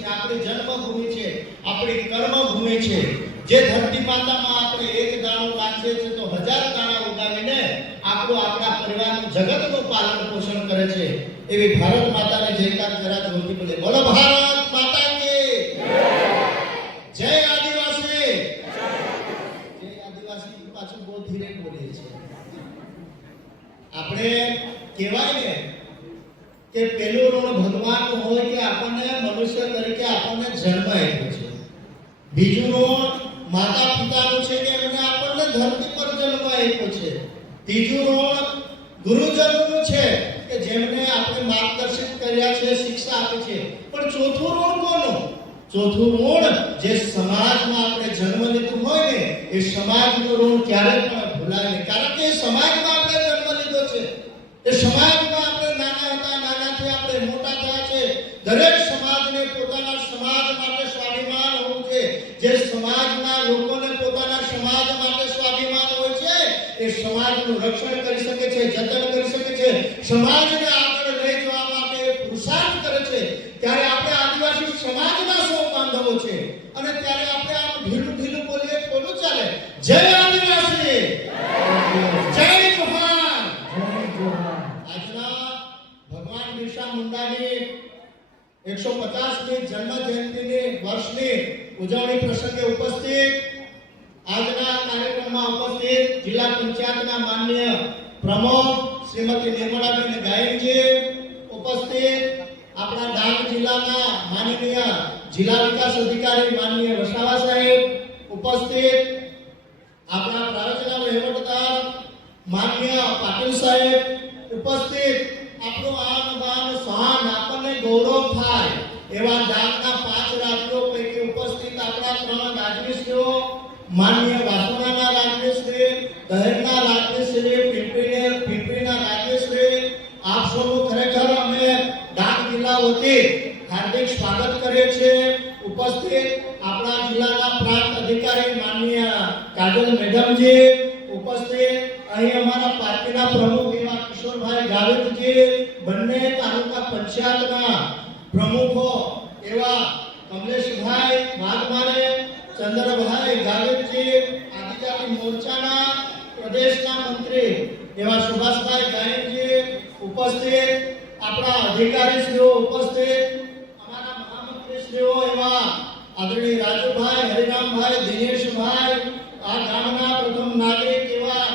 છે આપણી જન્મભૂમિ છે, આપણી કર્મભૂમિ છે. જે ધરતી માતામાં આપણે એક દાણો નાખીએ છીએ તો હજાર દાણા ઉગાવીને આપણું આપણા પરિવારનું જગતનું પાલન પોષણ કરે છે. એવી ભારત માતાને જયકાર કરા જોતી બોલે. બોલો ભારત માતા કે જય આદિવાસી. જય આદિવાસી પાછું બહુ ધીરે બોલીએ છીએ. આપણે કહેવાય ને ભગવાનનું હોય કે આપણને મનુષ્ય તરીકે આપણને જન્મ આપ્યો છે. બીજું માતા પિતાનો છે કે એમને આપણને ધરતી પર જન્મ આપ્યો છે. ત્રીજું ઋણ ગુરુજનોનું છે કે જેમને આપણે માર્ગદર્શિત કર્યા છે, શિક્ષા આપી છે. પણ ચોથું ઋણ કોનું? ચોથું ઋણ જે સમાજમાં આપણે જન્મ લીધું હોય ને, એ સમાજનું ઋણ ક્યારે પણ ભૂલાય નહીં. કારણ કે એ સમાજમાં આપણે જન્મ લીધો છે. એ સમાજમાં આપણે નાના હતા નાનાથી આપણે મોટા થયા છે દરેક સમાજને પોતાના સમાજ માટે સ્વાભિમાન હોવું છે જે સમાજના લોકોને પોતાના સમાજ માટે સ્વાભિમાન હોય છે, એ સમાજનું રક્ષણ કરી શકે છે, જતન કરી શકે છે. સમાજને આગળ લઈ જવા માટે એ પુરુષાર્થ કરે છે ત્યારે આપણે આદિવાસી સમાજના સૌ બાંધવો છે અને ત્યારે આપણે આમ ઢીલું ઢીલું બોલીએ બોલું ચાલે જય આદિવાસી જય જોહાર આજના ભગવાન બિરસા મુંડાની એકસો પચાસમી જન્મ જયંતિની વર્ષની ઉજવણી પ્રસંગે ઉપસ્થિત આજના કાર્યક્રમમાં ઉપસ્થિત જિલ્લા પંચાયતના માન્ય પ્રમુખ શ્રીમતી નિર્મળાબેન ગાયકજી ઉપસ્થિત આપણા ડાંગ જિલ્લાના માનનીય જિલ્લા વિકાસ અધિકારી માનનીય વસાવા સાહેબ. ઉપસ્થિત આપણા પ્રારંભના વહીવટદાર માનનીય પાટીલ સાહેબ. ઉપસ્થિત આપણું આન બાન સહાન આપણને ગૌરવ થાય એવા ડાંગના પાંચ રાજ્યો આપણા રાજવીશ્રીઓ માન્ય વાસુણાના રાજવીશ્રી દહેજના રાજવીશ્રી પીપળીને પીપળીના રાજવીશ્રી આપ સૌનું ખરેખર અમે ડાંગ જિલ્લા વતી હાર્દિક સ્વાગત કરીએ છીએ. ઉપસ્થિત આપણા જિલ્લાના પ્રાંત અધિકારી માનનીય કાજલ મેડમજી, ઉપસ્થિત અહીં અમારા પાર્ટીના પ્રમુખ એવા કિશોરભાઈ ગાવિતજી, બંને તાલુકા પંચાયતના પ્રમુખો એવા કમલેશભાઈ વાઘમારે ચંદ્રભાઈ ગાવિતજી આદિજાતિ મોરચાના પ્રદેશના મંત્રી એવા સુભાષભાઈ ગાયકજી ઉપસ્થિત, આપણા અધિકારીશ્રીઓ ઉપસ્થિત, અમારા મહામંત્રીશ્રીઓ એવા આદરણીય રાજુભાઈ, હરિરામભાઈ, દિનેશભાઈ, આ ગામના પ્રથમ નાગરિક એવા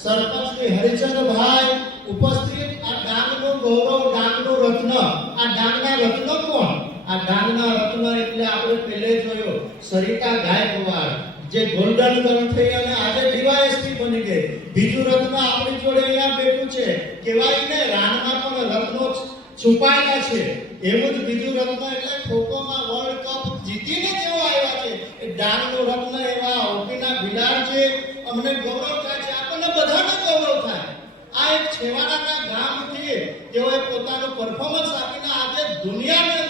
સરપંચ શ્રી હરિચંદ્રભાઈ ઉપસ્થિત, આ ડાંગનું ગૌરવ, ડાંગનું રત્ન, આ ડાંગના રત્ન કોણ? આ ડાંગના રત્ન એટલે આપણે પહેલે જોયો સરિતા ગાયકવાડ, જે ગોલ્ડન ગર્લ થઈ અને આજે ડીવાયએસપી બની ગઈ. બીજું રત્ન આપણી જોડે અહીંયા બેઠું છે. કહેવાય ને, રાનમાં પણ રત્નો છુપાયેલા છે. એવું જ બીજું રત્ન એટલે ખોખોમાં વર્લ્ડ કપ જીતીને તેઓ આવ્યા છે. એ ડાંગનું રત્ન એવા હોકીના ભીલાડ છે. અમને ગૌરવ થાય છે. આપણને બધાને ગૌરવ થાય. આ એક છેવાડાના ગામથી તેઓએ પોતાનું પરફોર્મન્સ આપીને આજે દુનિયાની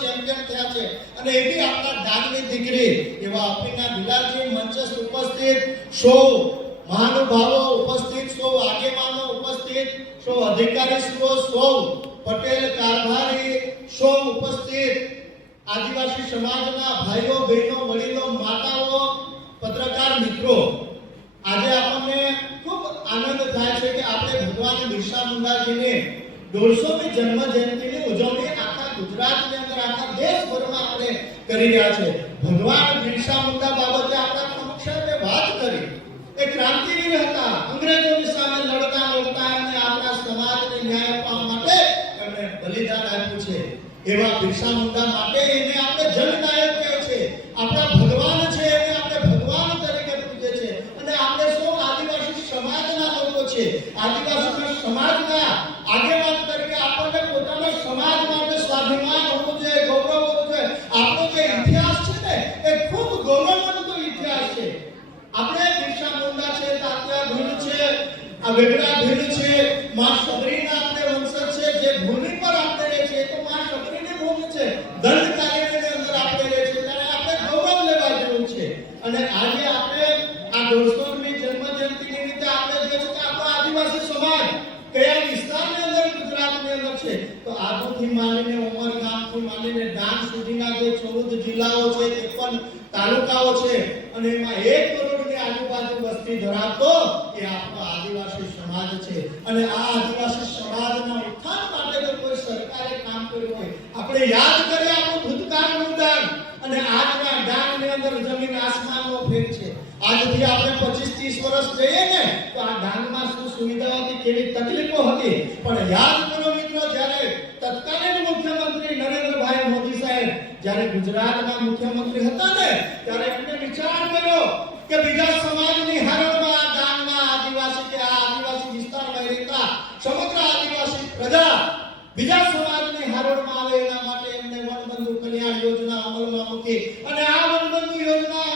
ચેમ્પિયન થયા છે. અને એ બી આપણા ડાંગની દીકરી એવા અફીના બિલાજી મંચસ્થ ઉપસ્થિત, સૌ મહાનુભાવો ઉપસ્થિત, સૌ આગેવાનો ઉપસ્થિત, સૌ અધિકારીશ્રીઓ, સૌ પટેલ કારભારી, સૌ ઉપસ્થિત આદિવાસી સમાજના ભાઈઓ, બહેનો, વડીલો, માતાઓ, પત્રકાર મિત્રો. આજે આપણને ખૂબ આનંદ થાય છે કે આપણે ભગવાન બિરસા મુંડાજીની દોઢસોમી જન્મ જયંતિની ઉજવણી આખા ગુજરાતની અંદર, આખા દેશભરમાં આપણે કરી રહ્યા છે. ભગવાન બિરસા મુંડા બાબતે આપણા સમક્ષ વાત કરી. એ ક્રાંતિવીર હતા. અંગ્રેજોની સામે લડતા લડતા એમને આપણા સમાજને ન્યાય આપવા માટે એમણે બલિદાન આપ્યું છે. એવા બિરસા મુંડા માટે એને આપણે જનનાયક કહે છે આપણા ભગવાન છે એને આપણે ભગવાન તરીકે પૂજે છે અને આપણે સૌ આદિવાસી સમાજના લોકો છે આદિવાસી સમાજના આગેવાન તરીકે આપણને પોતાના સમાજ માટે સ્વાભિમાન હોવું જોઈએ ગૌરવ હોવું જોઈએ આપણો જે ઇતિહાસ છે ને એ ખૂબ ગૌરવવંત ઇતિહાસ છે આપણે બિરસા મુંડા છે તાત્યા ભીલ છે આ વેગડા ભીલ છે માં આપણે વંશજ છે જે ભૂમિ પર આપણે રહે છે એ તો માં સબરીની ભૂમિ છે દંડ કાર્યની અંદર આપણે રહે છે ત્યારે આપણે ગૌરવ લેવા જેવું છે અને આજે આપણે આ દોઢસોમી જન્મ જયંતિ નિમિત્તે આપણે જે છે કે આપણો આદિવાસી સમાજ કયા વિસ્તારની અંદર ગુજરાતની અંદર છે તો આબુથી માંડીને ઉમરગામથી માંડીને ડાંગ સુધીના જે ચૌદ જિલ્લાઓ છે ત્રેપન તાલુકાઓ છે અને એમાં એક કરોડની આજુબાજુ વસ્તી ધરાવતો એ આપણો આદિવાસી સમાજ છે અને આ આદિવાસી સમાજના ઉત્થાન માટે જો કોઈ સરકારે કર્યું હોય. આપણે યાદ કરીએ આપણું ભૂતકાળનું દાન અને આજના દાનની અંદર જમીન આસમાનનો ફેર છે. આજથી આપણે 25 30 વર્ષ જઈએ ને, તો આ દાનમાં શું સુવિધાઓ હતી, કેવી તકલીફો હતી? પણ યાદ કરો મિત્રો, જ્યારે તત્કાલીન મુખ્યમંત્રી નરેન્દ્રભાઈ મોદી સાહેબ જ્યારે ગુજરાતના મુખ્યમંત્રી હતા ને, ત્યારે એમને વિચાર કર્યો કે બીજા સમાજની આ ડાંગના આદિવાસી કે આ આદિવાસી વિસ્તારમાં રહેતા સમગ્ર આદિવાસી પ્રજા બીજા સમાજની હારણમાં આવે માટે એમને વનબંધુ કલ્યાણ યોજના અમલમાં મૂકી. અને આ વનબંધુ યોજના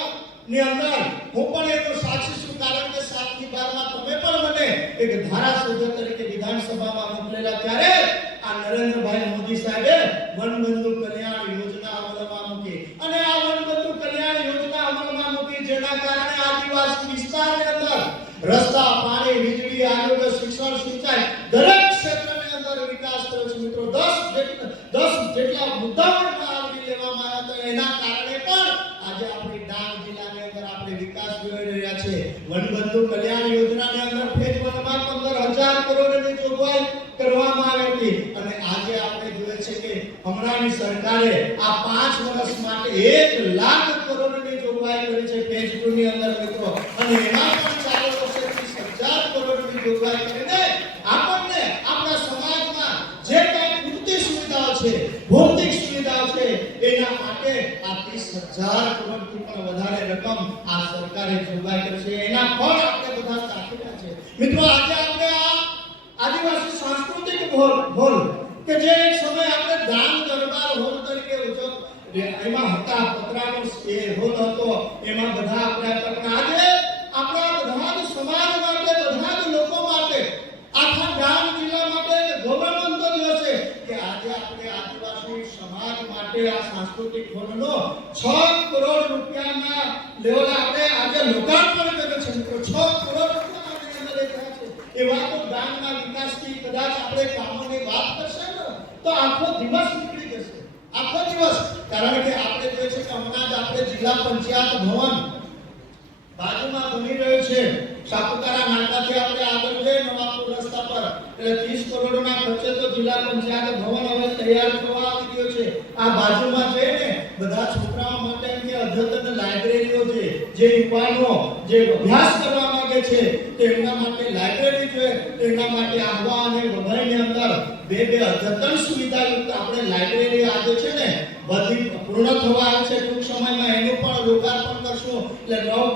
ની અંદર હું પણ એનો સાક્ષી છું, કારણ કે સાતથી બારમાં તમે પણ મને એક ધારાસભ્ય તરીકે વિધાનસભામાં મોકલેલા ત્યારે આ નરેન્દ્રભાઈ મોદી સાહેબે વનબંધુ કલ્યાણ યોજના અમલમાં મૂકી અને આ વનબંધુ કલ્યાણ યોજના અમલમાં મૂકી જેના કારણે આદિવાસી વિસ્તારની અંદર રસ્તા પાણી વીજળી આરોગ્ય શિક્ષણ સિંચાઈ દરેક ક્ષેત્રની અંદર વિકાસ થયો છે મિત્રો 10 જેટલા 10 જેટલા મુદ્દાઓમાં આવરી લેવામાં આવ્યા હતા એના કારણે પણ આજે આપણી ડાંગ જિલ્લાની અંદર આપણે વિકાસ જોઈ રહ્યા છે વનબંધુ કલ્યાણ યોજનાની અંદર ફેજ વનમાં 15000 કરોડની જોગવાઈ કરવામાં આવી હતી અને આજે આપણે જોઈએ છે કે હમણાંની સરકારે આ પાંચ વર્ષ માટે એક લાખ કરોડની જોગવાઈ કરી છે ફેજ 2 ની અંદર મિત્રો અને એમાં પણ ચાલુ વર્ષે 30000 કરોડની જોગવાઈ કરીને આપણને આપણા સમાજમાં જે કાંઈ પૂરતી સુવિધાઓ છે ભૌતિક સુવિધાઓ છે એના માટે આ 30000 કરોડથી પણ વધારે રકમ આ સરકારે જોગવાઈ કરી છે એના ફળ આપણે બધા ચાખીના છે મિત્રો આજે આપણે આ આદિવાસી સાંસ્કૃતિક હોલ હોલ કે જે એક સમય આપણે દાન દરબાર હોલ તરીકે ઉજવ એમાં હતા પતરાનો એ હોલ હતો એમાં બધા આપણે હતા. પણ આજે આપણા બધા જ સમાજ માટે બધા જ લોકો માટે આખા ડાંગ જિલ્લા માટે ગૌરવવંતો દિવસ છે કે આજે આપણે આદિવાસી સમાજ માટે આ સાંસ્કૃતિક હોલનો 6 કરોડ રૂપિયાના લેવલે આપણે આજે લોકાર્પણ કર્યું છે મિત્રો 6 કરોડ રૂપિયા આપણે અંદર એક થયા છે એવા તો ડાંગના વિકાસથી કદાચ આપણે કામોની વાત કરશે ને તો આખો દિવસ નીકળી જશે આખો દિવસ કારણ કે આપણે જોઈએ છે કે હમણાં જ આપણે જિલ્લા પંચાયત ભવન બાજુમાં બની રહ્યો છે. સાપુતારા નાકાથી આપણે આગળ જઈએ નવાપુર રસ્તા પર. એટલે 30 કરોડના ખર્ચે તો જિલ્લા પંચાયત ભવન હવે તૈયાર થવા આવી ગયો છે. આ બાજુમાં છે ને બધા છોકરાઓ માટે અદ્યતન લાઇબ્રેરીઓ છે, જે યુવાનો જે અભ્યાસ કરવા માંગે છે તેમના માટે લાઇબ્રેરી છે તેમના માટે આહવા અને વઘઈની અંદર બે બે અદ્યતન સુવિધાયુક્ત આપણે લાઇબ્રેરી આજે છે ને બધી પૂર્ણ થવા આવી છે. ટૂંક સમયમાં એનું પણ લોકાર્પણ કરશું. એટલે નવ આ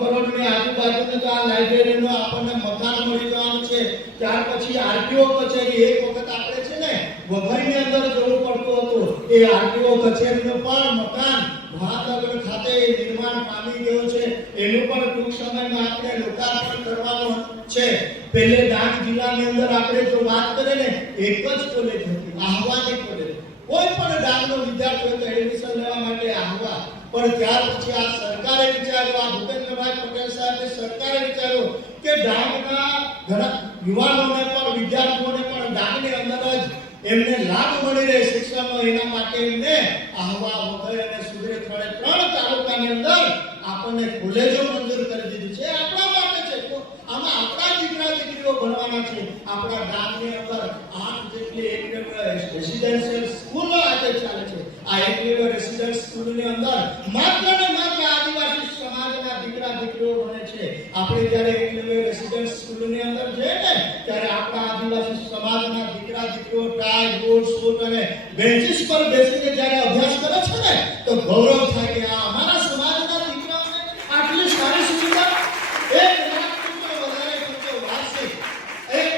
લાઇબ્રેરીનું આપણને મકાન મળી જવાનું છે. ત્યાર પછી આરટીઓ કચેરી, એક વખત આપણે છે ને વઘઈની અંદર જવું પડતું હતું. એ આરટીઓ કચેરીનું પણ મકાન મહાનગર ખાતે નિર્માણ પામી ગયું છે. એનું પણ ટૂંક સમયમાં આપણે લોકાર્પણ કરવાનું છે. પહેલે ડાંગ જિલ્લાની અંદર આપણે જો વાત કરીએ ને, એક જ કોલેજ હતી આહવાની કોલેજ કોઈ પણ ડાંગનો વિદ્યાર્થી હોય તો એડમિશન લેવા માટે આહવા પણ ત્યાર પછી આ સરકારે વિચાર્યું, આ ભૂપેન્દ્રભાઈ પટેલ સાહેબે સરકારે વિચાર્યું કે ડાંગના ઘણા યુવાનોને પણ, વિદ્યાર્થીઓને પણ ડાંગની અંદર જ એમને લાભ મળી રહે શિક્ષણનો એના માટે એમને આહવા વઘઈ અને સુધરે વડે ત્રણ તાલુકાની અંદર આપણને કોલેજો મંજૂર કરી દીધી છે આપણા માટે છે તો આમાં આપણા દીકરા દીકરીઓ ભણવાના છે આપણા ગામની અંદર આઠ જેટલી એક રેસિડેન્શિયલ સ્કૂલો આજે ચાલે છે આ એક રેસિડેન્સ સ્કૂલની અંદર માત્ર ને માત્ર આદિવાસી સમાજના દીકરા દીકરીઓ ભણે છે આપણે જ્યારે એક રેસિડેન્સ સ્કૂલની અંદર જઈએ ને ત્યારે આપણા આદિવાસી સમાજના દીકરા દીકરીઓ ટાઈ બૂટ સૂટ અને બેન્ચીસ પર બેસીને જ્યારે અભ્યાસ કરે છે ને તો ગૌરવ થાય કે આ અમારા સમાજના દીકરાઓને આટલી સારી સુવિધા એક લાખ કરતા વધારે ખર્ચો વાર્ષિક એક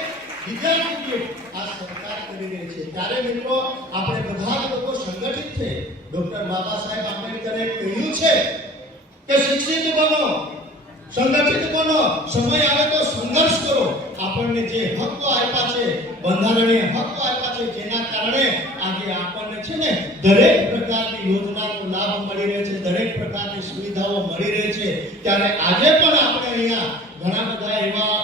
વિદ્યાર્થી આ સરકાર કરી રહી છે ત્યારે મિત્રો આપણે બધા જ લોકો સંગઠિત છે ડોક્ટર બાબા સાહેબ આંબેડકરે કહ્યું છે. કે શિક્ષિત બનો, સંગઠિત બનો, સમય આવે તો સંઘર્ષ કરો. આપણને જે હક્કો આપ્યા છે, બંધારણીય હક્કો આપ્યા છે, જેના કારણે આજે આપણને છે ને દરેક પ્રકારની યોજનાનો લાભ મળી રહે છે, દરેક પ્રકારની સુવિધાઓ મળી રહે છે. ત્યારે આજે પણ આપણે અહીંયા ઘણા બધા એવા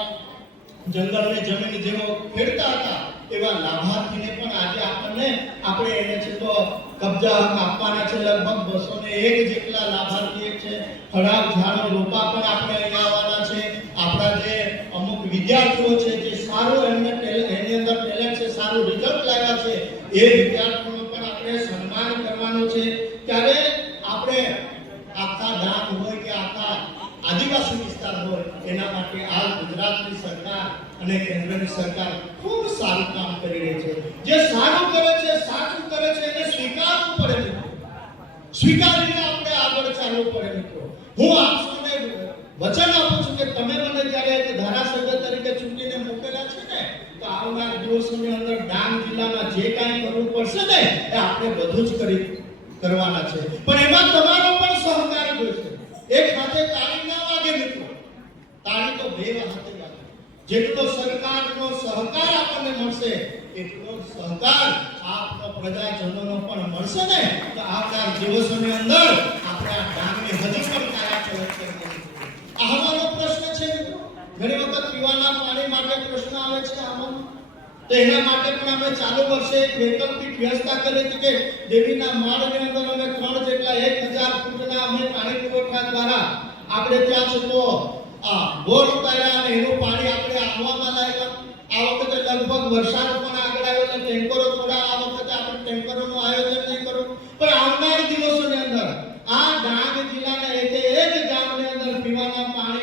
જંગલની જમીન જેવો ખેડતા હતા, એવા લાભાર્થીને પણ આજે આપણને આપણે એને છે તો કબજા આપવાના છે લગભગ બસો એક જેટલા લાભાર્થી છે ખરાબ ઝાડો રોપા પણ આપણે અહીંયા આવવાના છે. આપણા જે અમુક વિદ્યાર્થીઓ છે જે સારું એમને ટેલે- એની અંદર ટેલેન્ટ છે સારું રિઝલ્ટ લાવ્યા છે એ વિદ્યાર્થીઓનું પણ આપણે સન્માન કરવાનું છે ત્યારે આપણે આખા ગામ હોય કે આખા આદિવાસી વિસ્તાર હોય એના માટે આ ગુજરાતની સરકાર અને કેન્દ્રની સરકાર ખૂબ સારું કામ કરી રહી છે જે સારું કરે છે સાચું કરે છે એને સ્વીકારવું પડે મિત્રો સ્વીકારીને આપણે આગળ ચાલવું પડે મિત્રો હું આપ સૌને વચન આપું છું કે તમે મને જ્યારે ધારાસભ્ય તરીકે ચૂંટીને મોકલ્યા છે ને, તો આવનાર દિવસોની અંદર ડાંગ જિલ્લામાં જે કાંઈ કરવું પડશે ને, એ આપણે બધું જ કરી કરવાના છે. પણ એમાં તમારો પણ સહકાર જોઈશે એક હાથે તાળી ના વાગે મિત્રો. તાળી તો બે હાથે વાગે. જેટલો સરકારનો સહકાર આપણને મળશે, એટલો સહકાર આપનો પ્રજાજનોનો પણ મળશે ને, તો આવનાર દિવસોની અંદર આપણે આ ડાંગને હજી પણ કાયાકલ્પ કરી દઈશું. આ પ્રશ્ન છે. મિત્રો ઘણી વખત પીવાના પાણી માટે પ્રશ્ન આવે છે આમાં. તો એના માટે પણ અમે ચાલુ વર્ષે એક વૈકલ્પિક વ્યવસ્થા કરી હતી કે દેવીના માળની અંદર અમે ત્રણ જેટલા એક હજાર ફૂટના અમે પાણી પુરવઠા દ્વારા આપણે ત્યાં છે તો આ બોર ઉતાર્યા અને એનું પાણી આપણે આવવામાં લાગ્યા આ વખતે લગભગ વરસાદ પણ આગળ આવ્યો અને ટેન્કરો થોડા આ વખતે આપણે ટેન્કરોનું આયોજન નહીં કરું પણ આવનાર દિવસોની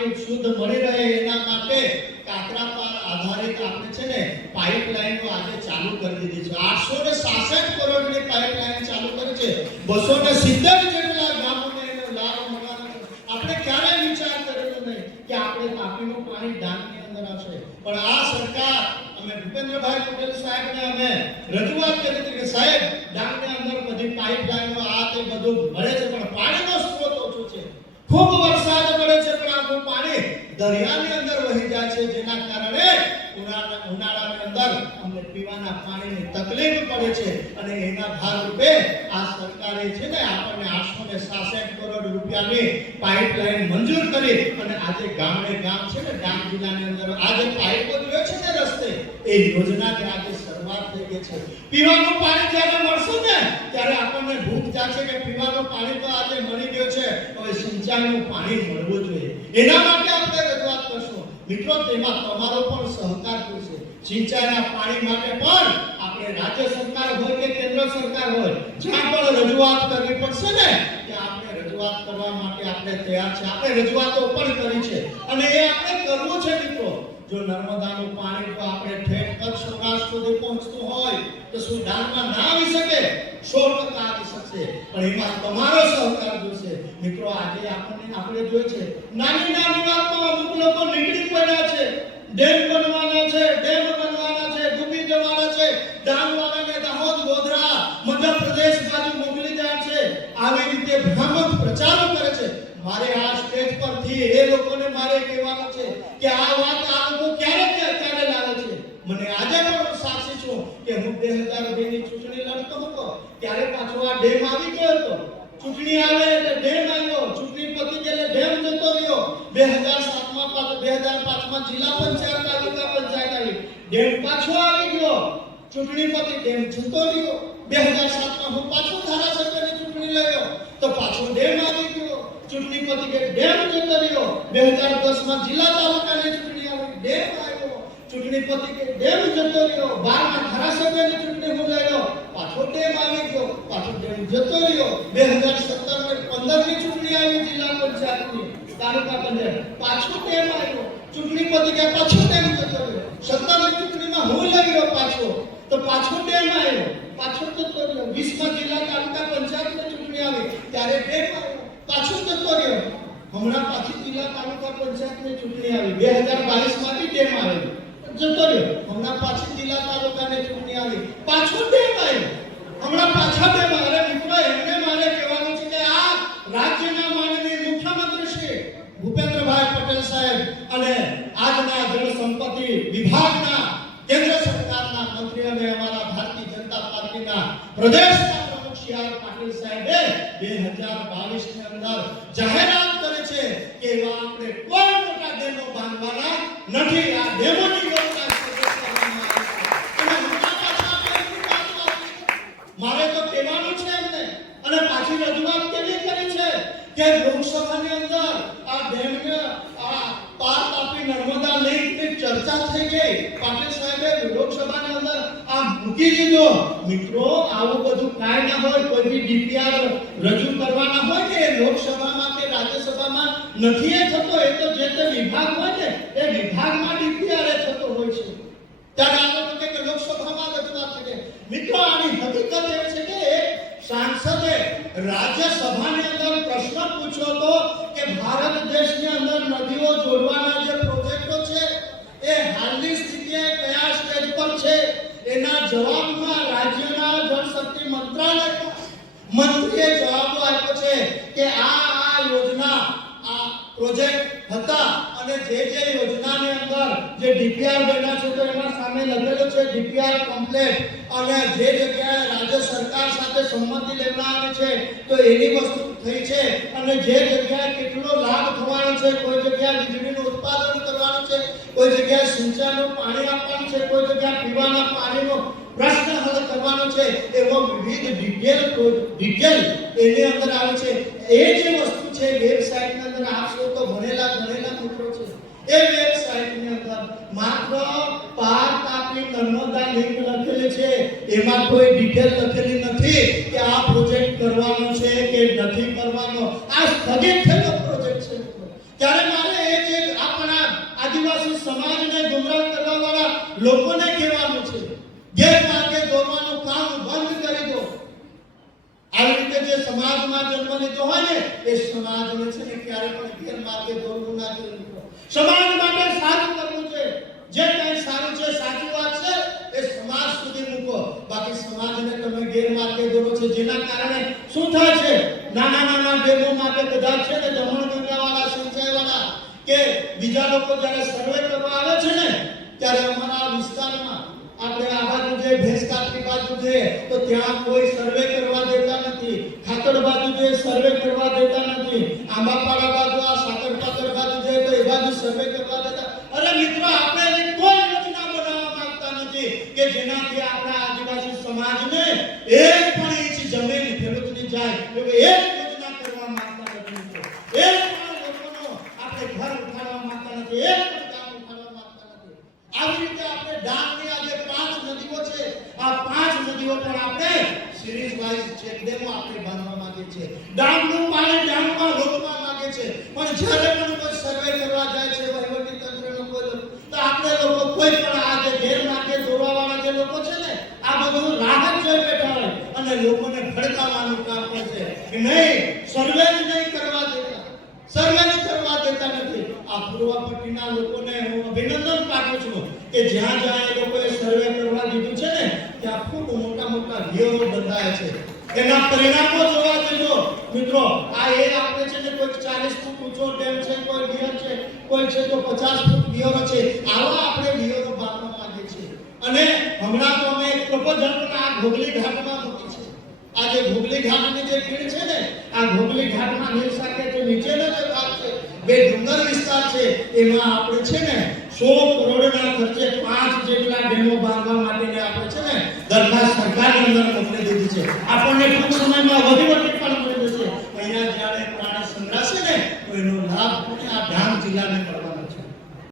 પાણી શુદ્ધ મળી રહે એના માટે કાકરાપાર આધારિત આપણે છે ને પાઇપલાઈનો આજે ચાલુ કરી દીધી છે. આઠસો ને સાસઠ કરોડની પાઇપલાઈન ચાલુ કરી છે. બસો ને સિત્તેર જેટલા ગામોને એનો લાભ મળવાનો આપણે ક્યારેય વિચાર કરેલો નહીં કે આપણે તાપીનું પાણી ડાંગની અંદર આવશે. પણ આ સરકાર, અમે ભૂપેન્દ્રભાઈ પટેલ સાહેબને અમે રજૂઆત કરી હતી કે સાહેબ ડાંગની અંદર બધી પાઇપલાઇનો આ તે બધું મળે છે પણ પાણીનો સ્ત્રોત ઓછો છે ખૂબ વરસાદ પડે છે પણ આપણું પાણી દરિયાની અંદર વહી જાય છે જેના કારણે ઉનાળા ઉનાળાની અંદર અમને પીવાના પાણીની તકલીફ પડે છે અને એના ભાગરૂપે આ સરકારે છે ને આપણને આઠસો ને સાસઠ કરોડ રૂપિયાની પાઇપલાઇન મંજૂર કરી અને આજે ગામડે ગામ છે ને ડાંગ જિલ્લાની અંદર આજે પાઇપો જોઈએ છે ને રસ્તે, એ યોજનાની આજે શરૂઆત થઈ ગઈ છે. પીવાનું પાણી જ્યારે મળશે ને, ત્યારે આપણને ભૂખ જાગશે કે પીવાનું પાણી તો આજે મળી ગયું છે, હવે સિંચાઈનું પાણી મળવું જોઈએ. એના માટે આપણે રજૂઆત કરશું. મિત્રો, તેમાં તમારો પણ સહકાર જોઈશે સિંચાઈના પાણી માટે પણ આપણે રાજ્ય સરકાર હોય કે કેન્દ્ર સરકાર હોય, જ્યાં પણ રજૂઆત કરવી પડશે ને રજૂઆત કરવા માટે આપણે તૈયાર છે. આપણે રજૂઆતો પણ કરી છે. અને એ આપણે કરવું છે મિત્રો. જો નર્મદાનું પાણી તો આપણે ઠેઠ કચ્છ સૌરાષ્ટ્ર સુધી પહોંચતું હોય, તો શું ડાંગમાં ના આવી શકે. સો ટકા આવી શકશે. પણ એમાં તમારો સહકાર જોશે. મિત્રો, આજે આપણને આપણે જોઈએ છે નાની નાની વાતમાં અમુક લોકો નીકળી પડ્યા છે. ડેમ બનવાના છે ડેમ બનવાના છે ડૂબી જવાના છે ડાંગવાળાને દાહોદ ગોધરા મધ્યપ્રદેશ બાજુ મોકલી જાય છે આવી રીતે ભ્રામક પ્રચારો કરે છે મારે આ સ્ટેજ પરથી એ લોકોને મારે કહેવાનું છે કે આ વાત આ લોકો ક્યારે કે ક્યારે લાવે છે મને આજે પણ હું સાક્ષી છું કે હું 2002 ની ચૂંટણી લડતો હતો ત્યારે પાછો આ ડેમ આવી ગયો હતો ચૂંટણી આવે એટલે ડેમ આવ્યો ચૂંટણી પતી એટલે ડેમ જતો રહ્યો. 2007 સાતમાં પાછો 2005 માં જિલ્લા પંચાયત તાલુકા પંચાયત આવી. ડેમ પાછો આવી ગયો. ચૂંટણી પતી ડેમ જતો રહ્યો. બે હજાર સાતમાં હું પાછો ધારાસભ્યની ચૂંટણી લડ્યો. તો પાછો ડેમ આવી ગયો. ચૂંટણી પતી ગઈ ડેમ જતો રહ્યો. 2010 માં જિલ્લા તાલુકાની ચૂંટણી આવી. ડેમ આવ્યો ચૂંટણી પતી ગઈ. ડેમ જતો રહ્યો. 12 માં ધારાસભ્યની ચૂંટણી હું લડ્યો પાછો ડેમ આવી ગયો. પાછો ડેમ જતો રહ્યો. 2017 માં 15 ની ચૂંટણી આવી જિલ્લા પંચાયતની. તાલુકા પંચાયત. પાછો ડેમ આવ્યો. ચૂંટણી પતી ગયા પાછો ડેમ જતો રહ્યો. 17 ની ચૂંટણીમાં હું લડ્યો પાછો. તો પાછો ડેમ આવ્યો. પાછો જતો રહ્યો. 20 માં જિલ્લા તાલુકા પંચાયતની ચૂંટણી આવી. ત્યારે ડેમ આવ્યો. પાછો જતો રહ્યો. હમણાં પાછી જિલ્લા તાલુકા પંચાયતની ચૂંટણી આવી. 2022 માંથી ડેમ આવેલો જતો રહ્યો. હમણાં પાછી જિલ્લા તાલુકાની ચૂંટણી આવી. પાછો તે ભાઈ હમણાં પાછા તે મારે મિત્રો એમને મારે કહેવાનું છે કે આ રાજ્યના માનનીય મુખ્યમંત્રી શ્રી ભૂપેન્દ્રભાઈ પટેલ સાહેબ અને આજના જળ સંપત્તિ વિભાગના કેન્દ્ર સરકારના મંત્રી અને અમારા ભારતીય જનતા પાર્ટીના પ્રમુખ સી આર પાટીલ સાહેબે 2022 ની અંદર જાહેરાત કરે છે કે એવા આપણે કોઈ મોટા ડેમો બાંધવાના નથી. આ ડેમોની મારે તો કહેવાનું છે એમને. અને પાછી રજૂઆત કેવી કરી છે કે લોકસભાની અંદર આ ડેમને આ પાર તાપી નર્મદા લીક અને થઈ ગઈ. પાટીલ સાહેબે લોકસભાની અંદર આ મૂકી દીધો. મિત્રો, આવું બધું કાંઈ ના હોય, કોઈ બી ડીપીઆર રજૂ કરવાના હોય ને લોકસભામાં કે રાજ્યસભામાં નથી એ થતો, એ તો જે તે વિભાગ હોય ને, એ વિભાગમાં ડીપીઆર એ થતો હોય છે. ત્યારે આ કહે કે લોકસભામાં રજૂઆત છે કે. મિત્રો, આની હકીકત એવી છે કે એક સાંસદે રાજ્યસભાની અંદર પ્રશ્ન પૂછ્યો હતો કે ભારત દેશની અંદર નદીઓ જોડવાના જે એ હાલની સ્થિતિએ કયા સ્ટેજ પર છે. એના જવાબમાં રાજ્યના જળશક્તિ મંત્રાલય મંત્રીએ જવાબ આપ્યો છે કે આ આ યોજના, આ પ્રોજેક્ટ હતા અને જે જે યોજનાની અંદર જે ડીપીઆર બન્યા છે તો એના સામે લખેલો છે ડીપીઆર કમ્પ્લેટ. અને જે જગ્યાએ રાજ્ય સરકાર સાથે સંમતિ લેવડાવવાની છે તો એની વસ્તુ થઈ છે. અને જે જગ્યાએ કેટલો લાભ થવાનો છે, કોઈ જગ્યાએ વીજળીનું ઉત્પાદન કરવાનું છે, કોઈ જગ્યાએ સિંચાઈનું પાણી આપવાનું છે, કોઈ જગ્યાએ પીવાના પાણીનો પ્રશ્ન હલ કરવાનો છે, એવો વિવિધ ડિટેલ ડિટેલ એની અંદર આવે છે. એ જે વસ્તુ છે વેબસાઇટની અંદર આપશો તો ભણેલા ભણેલા મિત્રો છે, એ વેબસાઇટની અંદર માત્ર પાર તાપી નર્મદા લિંક લખેલી છે, એમાં કોઈ ડિટેલ લખેલી નથી કે આ પ્રોજેક્ટ કરવાનો છે કે નથી કરવાનો આ સ્થગિત થયેલો પ્રોજેક્ટ છે મિત્રો. ત્યારે મારે એ જે આપણા આદિવાસી સમાજને ગુમરાહ કરવા વાળા લોકોને કહેવાનું છે ગેરમાર્ગે દોરવાનું કામ બંધ કરી દો આવી રીતે જે સમાજમાં જન્મ લીધો હોય ને એ સમાજને છે ને ક્યારે પણ ગેરમાર્ગે દોરવું ના જોઈએ સમાજ માટે સારું કરવું છે જે કંઈ સારું છે સાચી વાત છે એ સમાજ સુધી મૂકો બાકી સમાજને તમે ગેરમાર્ગે દોરો છો જેના કારણે શું થાય છે નાના નાના ડેમો માટે કદાચ છે ને દમણ ગંગાવાળા સિંચાઈવાળા કે બીજા લોકો જ્યારે સર્વે કરવા આવે છે ને, ત્યારે અમારા વિસ્તારમાં આપણે આ બાજુ જે ભેંસ કાપની બાજુ છે તો ત્યાં કોઈ સર્વે કરવા દેતા નથી. ખાતર બાજુ જે સર્વે કરવા દેતા નથી. આંબાપાડા બાજુ આ સાકર પાદર બાજુ છે તો એ બાજુ સર્વે કરવા દેતા. અરે મિત્રો, આપણે એવી કોઈ યોજના બનાવવા માંગતા નથી કે જેનાથી આપણા આદિવાસી સમાજને એક પણ ઇંચ જમીન ખેડૂતની જાય. એવી એક યોજના કરવા માંગતા નથી મિત્રો. એક પણ લોકોનો આપણે ઘર ઉઠાડવા માંગતા નથી એક પણ કામ ઉઠાડવા માંગતા નથી આવી રીતે આપણે ડાંગની આ જે પાંચ નદીઓ છે આ પાંચ પણ આપણે સિરીઝ વાઇઝ છે ડેમો આપણે બાંધવા માંગે છે. ડામનું પાણી ડામમાં રોકવા માંગે છે. પણ જ્યારે પણ કોઈ સર્વે કરવા જાય છે, વહીવટી તંત્રનો કોઈ તો આપણે લોકો કોઈ પણ આ જે ગેરમાર્ગે દોરવાવાળા જે લોકો છે ને, આ બધું રાહત જોઈ બેઠા હોય અને લોકોને ભડકાવવાનું કામ કરશે કે નહીં સર્વે નહીં કરવા દેતા. સર્વે કરવા દેતા નથી. આ પૂર્વ પટ્ટીના લોકોને હું અભિનંદન પાઠવું છું કે જ્યાં જ્યાં એ લોકોએ સર્વે કરવા દીધું છે ને ત્યાં ખૂબ મોટા મોટા વિયરો બંધાય છે એના પરિણામો જોવા જજો મિત્રો. આ એ આપણે છે કે કોઈ 40 ફૂટ ઊંચો ડેમ છે કોઈ વિયર છે કોઈ છે તો 50 ફૂટ વિયરો છે આવા આપણે વિયરો બાંધવા માંગીએ છીએ. અને હમણાં તો અમે એક પ્રપોઝલ પણ આ ઘોગલી ઘાટમાં મૂકી છે. આ જે ભોગલી ઘાટની જે ખીણ છે ને આ ભોગલી ઘાટમાં નીર સાથે જે નીચેનો જે ભાગ છે બે ડુંગર વિસ્તાર છે એમાં આપણે છે ને સો કરોડના ખર્ચે પાંચ જેટલા ડેમો બાંધવા માટેને આપણે છે ને દરખાસ્ત સરકારની અંદર મોકલી દીધી છે. આપણને ટૂંક સમયમાં વહીવટી